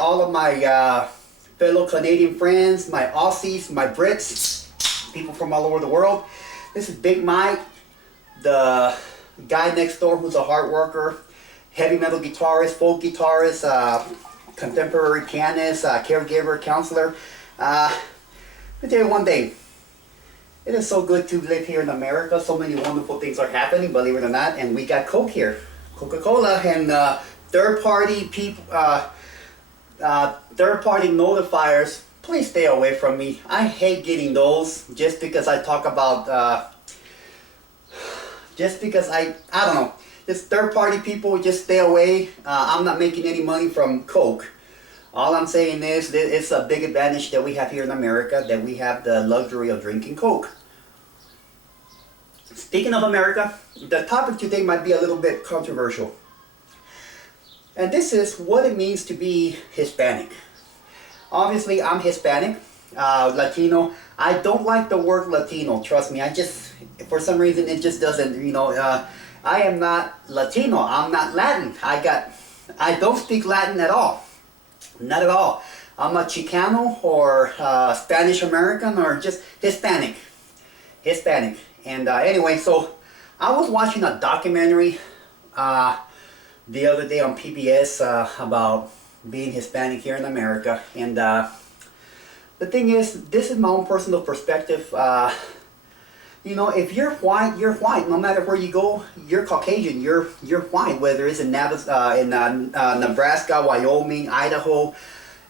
all of my fellow Canadian friends, my Aussies, my Brits, people from all over the world. This is Big Mike, the guy next door who's a hard worker, heavy metal guitarist, folk guitarist, contemporary pianist, caregiver, counselor. Let me tell you one thing. It is so good to live here in America. So many wonderful things are happening, believe it or not. And we got Coke here, Coca-Cola, and third-party people, third-party notifiers. Please stay away from me. I hate getting those just because I talk about, just because I don't know. Just third-party people, just stay away. I'm not making any money from Coke. All I'm saying is that it's a big advantage that we have here in America, that we have the luxury of drinking Coke. Speaking of America, the topic today might be a little bit controversial. And this is what it means to be Hispanic. Obviously, I'm Hispanic, Latino. I don't like the word Latino, trust me. I just, for some reason, it just doesn't, you know, I am not Latino. I'm not Latin. I don't speak Latin at all. Not at all. I'm a Chicano or Spanish American or just Hispanic. Hispanic. And anyway, so I was watching a documentary the other day on PBS about being Hispanic here in America. And the thing is, this is my own personal perspective. You know, if you're white, you're white. No matter where you go, you're Caucasian. You're white. Whether it's in Nebraska, Wyoming, Idaho,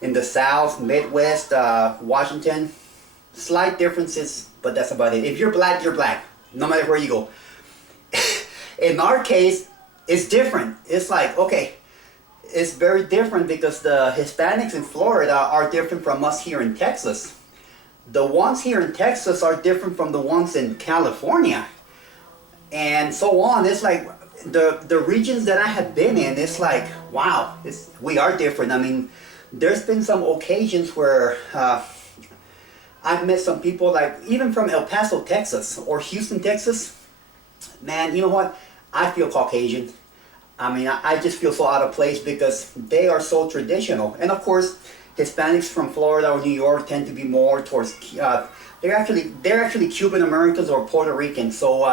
in the South, Midwest, Washington, slight differences, but that's about it. If you're black, you're black. No matter where you go. In our case, it's different. It's like, okay, it's very different because the Hispanics in Florida are different from us here in Texas. The ones here in Texas are different from the ones in California, and so on. It's like the regions that I have been in, it's like, wow, we are different. I mean, there's been some occasions where I've met some people, like even from El Paso, Texas, or Houston, Texas. Man, you know what? I feel Caucasian. I mean, I just feel so out of place because they are so traditional. And of course, Hispanics from Florida or New York tend to be more towards, they're actually Cuban Americans or Puerto Ricans. So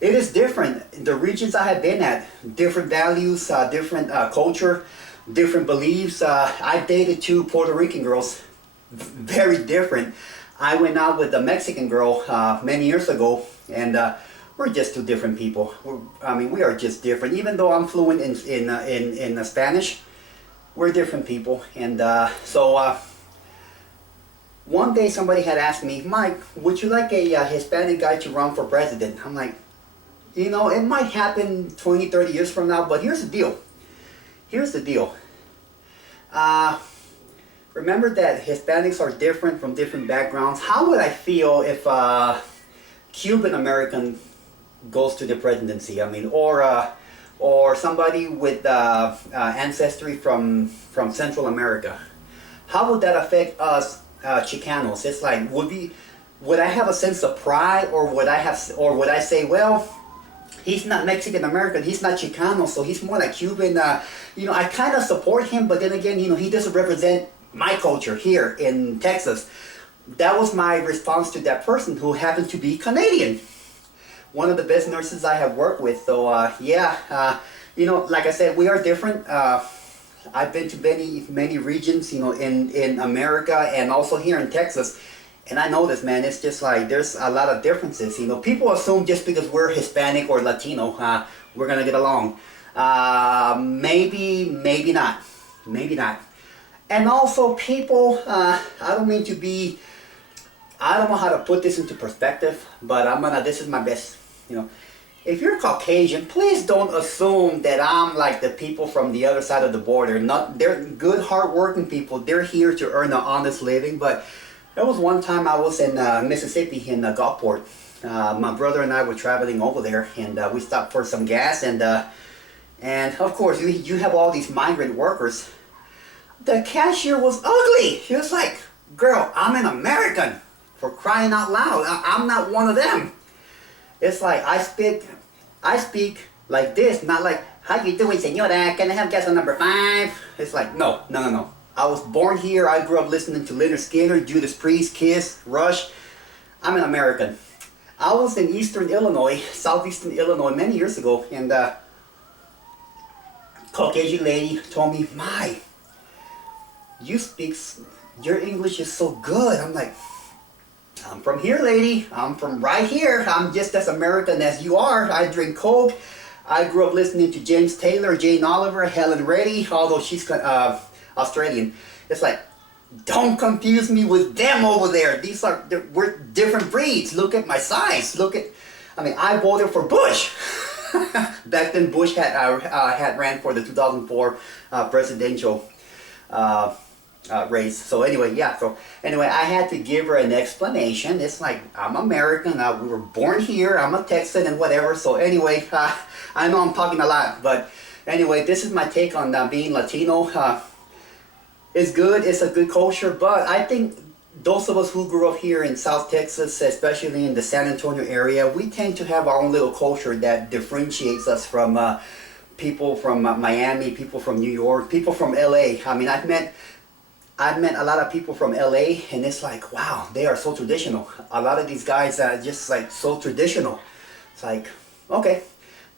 it is different. The regions I have been at, different values, different culture, different beliefs. I've dated 2 Puerto Rican girls, very different. I went out with a Mexican girl many years ago, and we're just 2 different people. We are just different. Even though I'm fluent in Spanish, we're different people. And so one day somebody had asked me, Mike, would you like a Hispanic guy to run for president? I'm like, you know, it might happen 20, 30 years from now, but here's the deal. Here's the deal. Remember that Hispanics are different from different backgrounds. How would I feel if Cuban American goes to the presidency? I mean, or somebody with ancestry from Central America. How would that affect us Chicanos? It's like, would I have a sense of pride, or would I say, well, he's not Mexican American, he's not Chicano, so he's more like Cuban. You know, I kind of support him, but then again, you know, he doesn't represent my culture here in Texas. That was my response to that person who happened to be Canadian. One of the best nurses I have worked with. So yeah, you know, like I said, we are different. I've been to many regions, you know, in America and also here in Texas, and I know this, man. It's just like there's a lot of differences. You know, people assume just because we're Hispanic or Latino, we're gonna get along. Maybe not. Maybe not. And also, people. I don't mean to be. I don't know how to put this into perspective, but this is my best. You know, if you're Caucasian, please don't assume that I'm like the people from the other side of the border. They're good, hard-working people. They're here to earn an honest living. But there was one time I was in Mississippi in Gulfport. My brother and I were traveling over there, and we stopped for some gas. And of course, you have all these migrant workers. The cashier was ugly. He was like, "Girl, I'm an American. For crying out loud, I'm not one of them." It's like I speak like this, not like, "How you doing, señora? Can I have gas on number 5?" It's like, no. I was born here. I grew up listening to Leonard Skinner, Judas Priest, Kiss, Rush. I'm an American. I was in Eastern Illinois, Southeastern Illinois many years ago, and Caucasian lady told me, "My, your English is so good." I'm like, "I'm from here, lady. I'm from right here. I'm just as American as you are. I drink Coke. I grew up listening to James Taylor, Jane Oliver, Helen Reddy, although she's Australian." It's like, don't confuse me with them over there. We're different breeds. Look at my size. I voted for Bush. Back then, Bush had ran for the 2004 presidential race. So anyway, I had to give her an explanation. It's like, I'm American. We were born here. I'm a Texan and whatever. So anyway, I know I'm talking a lot, but anyway, this is my take on being Latino. It's good. It's a good culture, but I think those of us who grew up here in South Texas, especially in the San Antonio area, we tend to have our own little culture that differentiates us from people from Miami, people from New York, people from LA. I mean, I've met a lot of people from LA, and it's like, wow, they are so traditional. A lot of these guys are just like so traditional. It's like, okay.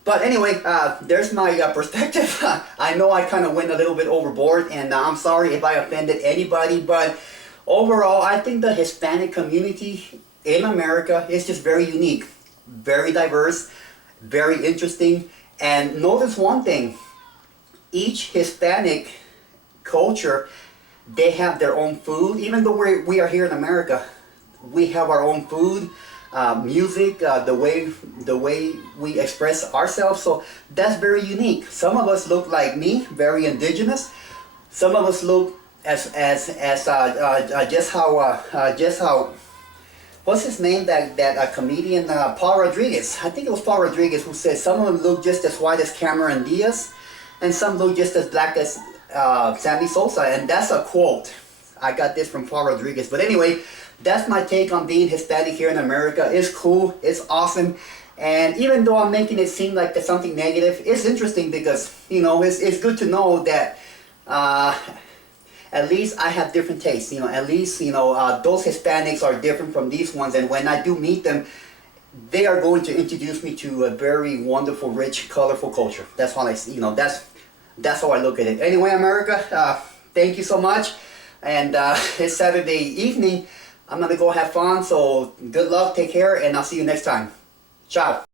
But anyway, there's my perspective. I know I kind of went a little bit overboard, and I'm sorry if I offended anybody, but overall, I think the Hispanic community in America is just very unique, very diverse, very interesting. And notice one thing, each Hispanic culture, they have their own food. Even though we are here in America, we have our own food, music, the way we express ourselves. So that's very unique. Some of us look like me, very indigenous. Some of us look as just how what's his name, that comedian, Paul Rodriguez. I think it was Paul Rodriguez who said some of them look just as white as Cameron Diaz, and some look just as black as Sammy Sosa. And that's a quote. I got this from Paul Rodriguez. But anyway, that's my take on being Hispanic here in America. It's cool. It's awesome. And even though I'm making it seem like there's something negative, it's interesting because, it's good to know that at least I have different tastes. At least, those Hispanics are different from these ones. And when I do meet them, they are going to introduce me to a very wonderful, rich, colorful culture. That's how that's how I look at it. Anyway, America, thank you so much. And it's Saturday evening. I'm going to go have fun, so good luck, take care, and I'll see you next time. Ciao.